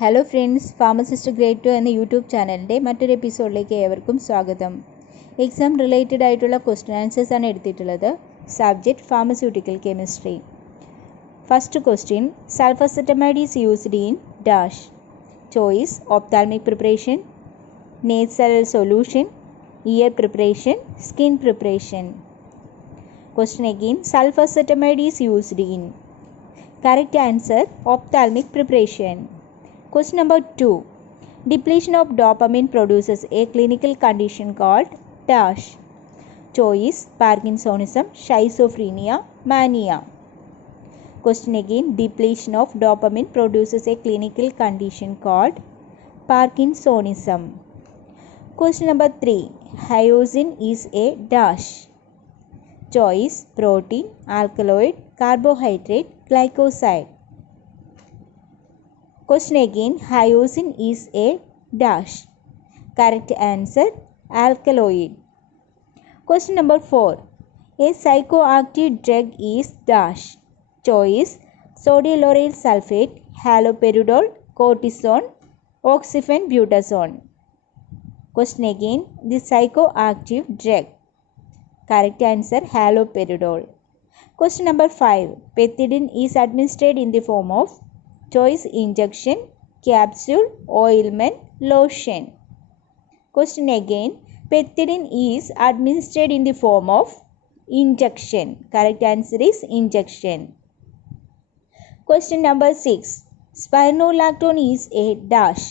Hello friends, pharmacist grade 2 എന്ന YouTube ചാനലിൻ്റെ മറ്റൊരു എപ്പിസോഡിലേക്ക് ഏവർക്കും സ്വാഗതം. എക്സാം റിലേറ്റഡ് ആയിട്ടുള്ള ക്വസ്റ്റ്യൻ ആൻസേഴ്സ് ആണ് എടുത്തിട്ടുള്ളത്. Subject pharmaceutical chemistry. First question, sulfacetamide is used in dash. Choice ophthalmic preparation, nasal solution, ear preparation, skin preparation. Question again, sulfacetamide is used in. Correct answer, ophthalmic preparation. Question number 2. Depletion of dopamine produces a clinical condition called dash. Choice Parkinsonism, schizophrenia, mania. Question again, depletion of dopamine produces a clinical condition called Parkinsonism. Question number 3. Hyoscine is a dash. Choice protein, alkaloid, carbohydrate, glycoside. Question again, hyoscine is a dash. Correct answer, alkaloid. Question number 4. A psychoactive drug is dash. Choice sodium lauryl sulfate, haloperidol, cortisone, oxyfenbutazone. Question again, the psychoactive drug. Correct answer, haloperidol. Question number 5. Pethidine is administered in the form of choice injection, capsule, ointment, lotion. Question again, pethidine is administered in the form of injection. Correct answer is injection. Question number 6. Spironolactone is a dash.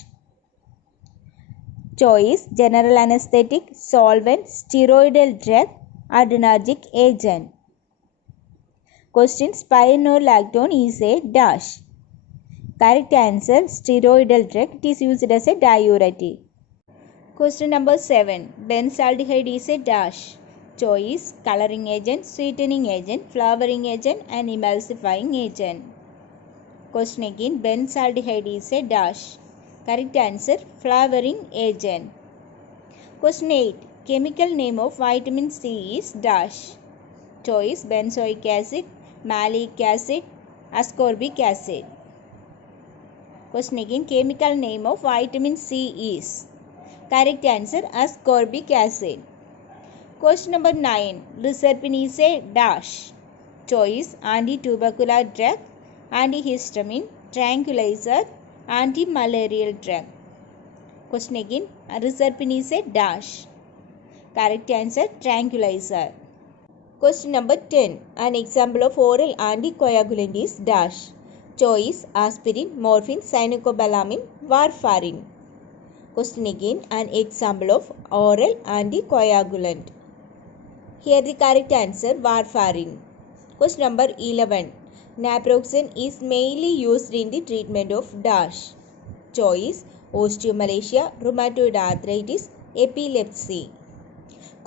Choice general anesthetic, solvent, steroidal drug, adrenergic agent. Question, spironolactone is a dash. Correct answer, steroidal drug. It is used as a diuretic. Question number 7. Benzaldehyde is a dash. Choice coloring agent, sweetening agent, flavoring agent and emulsifying agent. Question again, benzaldehyde is a dash. Correct answer, flavoring agent. Question 8. Chemical name of vitamin C is dash. Choice benzoic acid, malic acid, ascorbic acid. Question again, chemical name of vitamin C is. Correct answer, ascorbic acid. Question number 9. Reserpine is a dash. Choice anti-tubercular drug, antihistamine, tranquilizer, anti-malarial drug. Question again, reserpine is a dash. Correct answer, tranquilizer. Question number 10. An example of oral anticoagulant is dash. Choice aspirin, morphine, cyanocobalamin, warfarin. Question again, an example of oral anticoagulant. Here the correct answer, warfarin. Question number 11. Naproxen is mainly used in the treatment of dash. Choice osteomalacia, rheumatoid arthritis, epilepsy.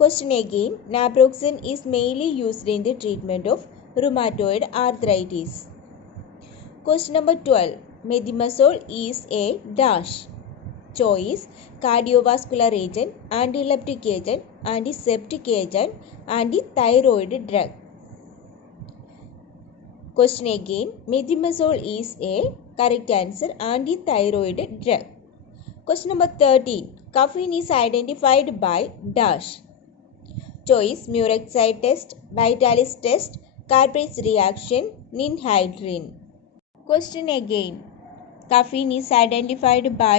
Question again, naproxen is mainly used in the treatment of rheumatoid arthritis. Question number 12. Methimazole is a dash. Choice cardiovascular agent, anti-epileptic agent, antiseptic agent, anti-thyroid drug. Question again, methimazole is a correct answer, anti-thyroid drug. Question number 13. Caffeine is identified by dash. Choice Murex-Side test, Vitalis test, Carpet's reaction, ninhydrin. Question again. Caffeine is identified by,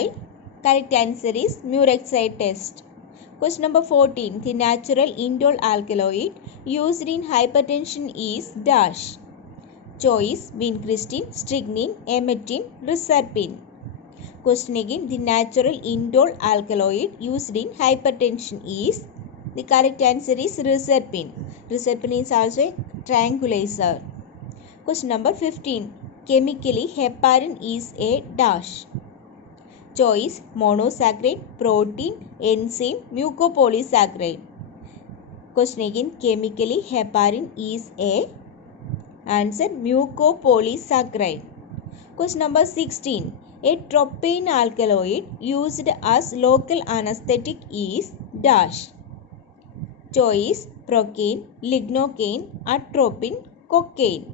correct answer is Murex-Side test. Question number 14. The natural indole alkaloid used in hypertension is dash. Choice vincristine, strychnine, emetine, reserpine. Question again. The natural indole alkaloid used in hypertension is, the correct answer is reserpine. Reserpine is also a tranquilizer. Question number 15. Chemically, heparin is a dash. Choice monosaccharide, protein, enzyme, mucopolysaccharide. Question again, chemically, heparin is a answer, mucopolysaccharide. Question number 16. A tropane alkaloid used as local anesthetic is dash. Choice procaine, lignocaine, atropine, cocaine.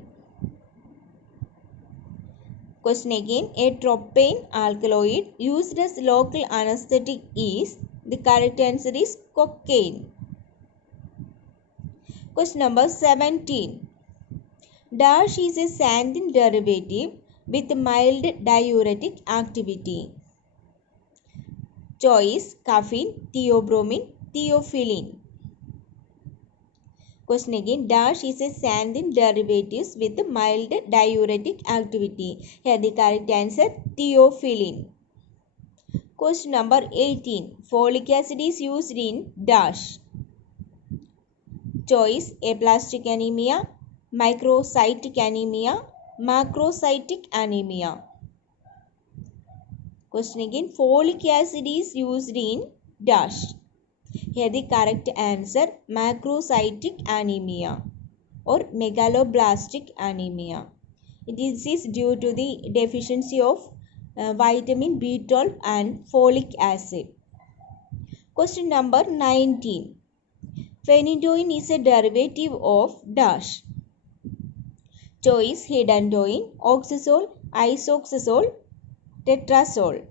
Question again. A tropane alkaloid used as local anesthetic is, the correct answer is cocaine. Question number 17. Dash is a xanthin derivative with mild diuretic activity. Choice: caffeine, theobromine, theophylline. Question again. Dash is a xanthin derivative with mild diuretic activity. Here the correct answer: theophylline. Question number 18. Folic acid is used in dash. Choice: aplastic anemia, microcytic anemia, macrocytic anemia. Question again. Folic acid is used in dash. Here the correct answer: macrocytic anemia or megaloblastic anemia. It is due to the deficiency of vitamin B12 and folic acid. Question number 19. Phenytoin is a derivative of dash. Choice: hydantoin, oxazole, isoxazole, tetrazole.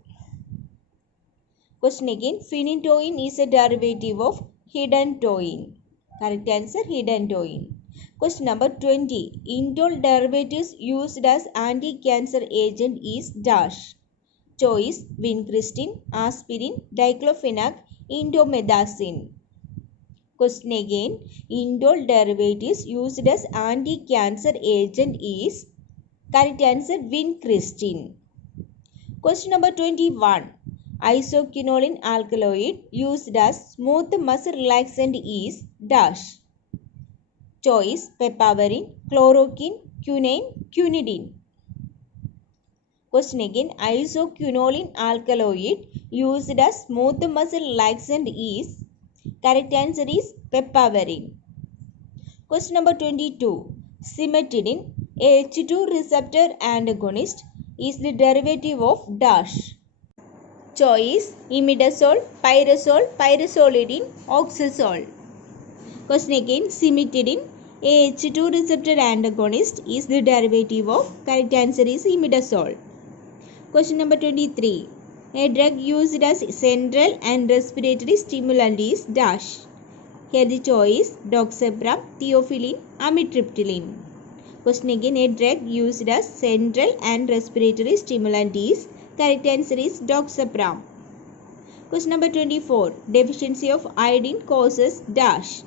Question again. Phenytoin is a derivative of hydantoin. Correct answer: hydantoin. Question number 20. Indole derivatives used as anti-cancer agent is dash. Choice: vincristine, aspirin, diclofenac, indomethacin. Question again. Indole derivatives used as anti-cancer agent is, correct answer, vincristine. Question number 21. Isoquinoline alkaloid used as smooth muscle relaxant is dash. Choice: pepaverin, chloroquine, quinine, quinidine. Question again. Isoquinoline alkaloid used as smooth muscle relaxant is, correct answer is pepaverin. Question number 22. Cimetidine, a H2 receptor antagonist, is the derivative of dash. Choice: imidazole, pyrazole, pyrazolidine, oxazole. Question again. Cimetidine, a H2 receptor antagonist, is the derivative of, correct answer is imidazole. Question number 23. A drug used as central and respiratory stimulant is dash. Here the choice: doxepram, theophylline, amitriptyline. Question again. A drug used as central and respiratory stimulant is, correct answer is doxepram. Question number 24. Deficiency of iodine causes dash.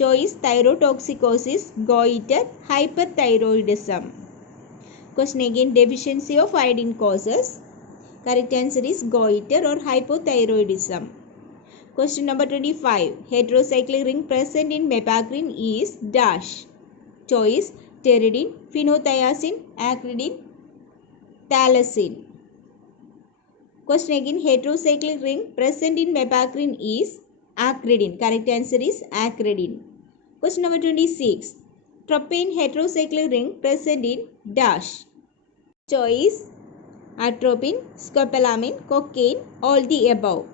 Choice: thyrotoxicosis, goiter, hyperthyroidism. Question again. Deficiency of iodine causes, correct answer is goiter or hypothyroidism. Question number 25. Heterocyclic ring present in mepacrin is dash. Choice: pteridine, phenothiazine, acridine, thalassin. Question again. Heterocyclic ring present in mepacrin is acridine. Correct answer is acridine. Question number 26. Tropane heterocyclic ring present in dash. Choice: atropine, scopolamine, cocaine, all the above.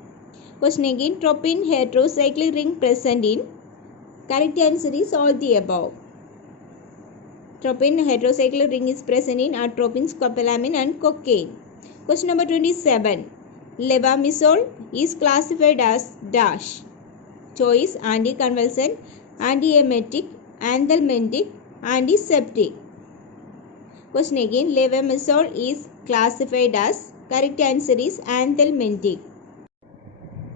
Question again. Tropane heterocyclic ring present in, correct answer is all the above. Tropane heterocyclic ring is present in atropine, scopolamine and cocaine. Question number 27. Levamisole is classified as dash. Choice: anticonvulsant, antiemetic, anthelmintic, antiseptic. Question again. Levamisole is classified as, correct answer is anthelmintic.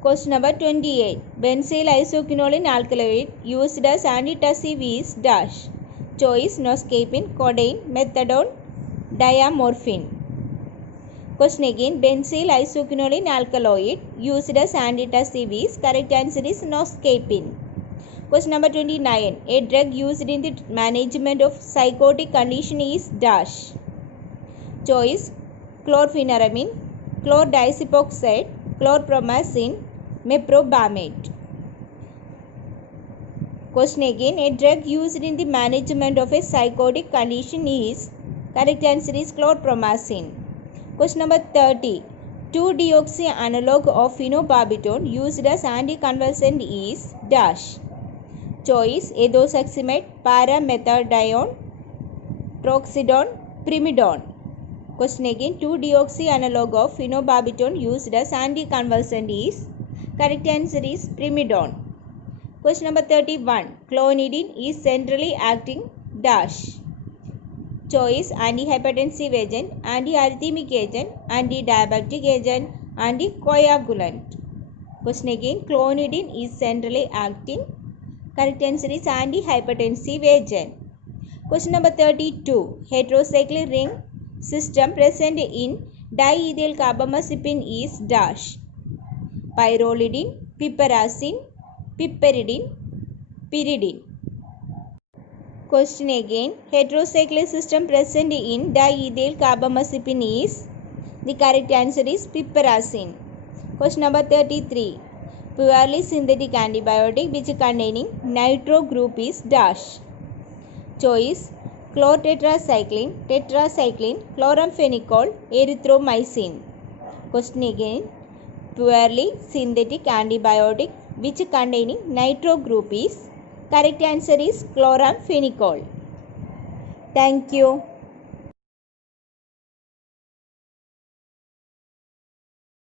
Question number 28. Benzyl isoquinoline alkaloid used as antitussive is dash. Choice: noscapine, codeine, methadone, diamorphine. Question again. Benzyl isoquinoline alkaloid used as antitussive is, correct answer is noscapine. Question number 29. A drug used in the management of psychotic condition is dash. Choice: chlorpheniramine, chlordiazepoxide, chlorpromazine, meprobamate. Question again. A drug used in the management of a psychotic condition is, correct answer is chlorpromazine. Question number 30. 2-deoxy analog of phenobarbital used as anticonvulsant is dash. Choice: edosuximide, paramethadone, troxidone, primidone. Question again. 2-deoxy analog of phenobarbital used as anticonvulsant is. Correct answer is primidone. Question number 31. Clonidine is centrally acting dash. Choice: antihypertensive agent, antiarrhythmic agent, antidiabetic agent, anticoagulant. Question again. Clonidine is centrally acting. Correct answer is antihypertensive agent. Question number 32. Heterocyclic ring system present in diethyl carbamazepine is dash. Pyrrolidine, piperazine, piperidine, pyridine. Question again. Heterocyclic system present in diethyl carbamazepine is. The correct answer is piperazine. Question number 33. Purely synthetic antibiotic which containing nitro group is dash. Choice: chlortetracycline, tetracycline, chloramphenicol, erythromycin. Question again. Purely synthetic antibiotic which containing nitro group is. Correct answer is chloramphenicol. Thank you.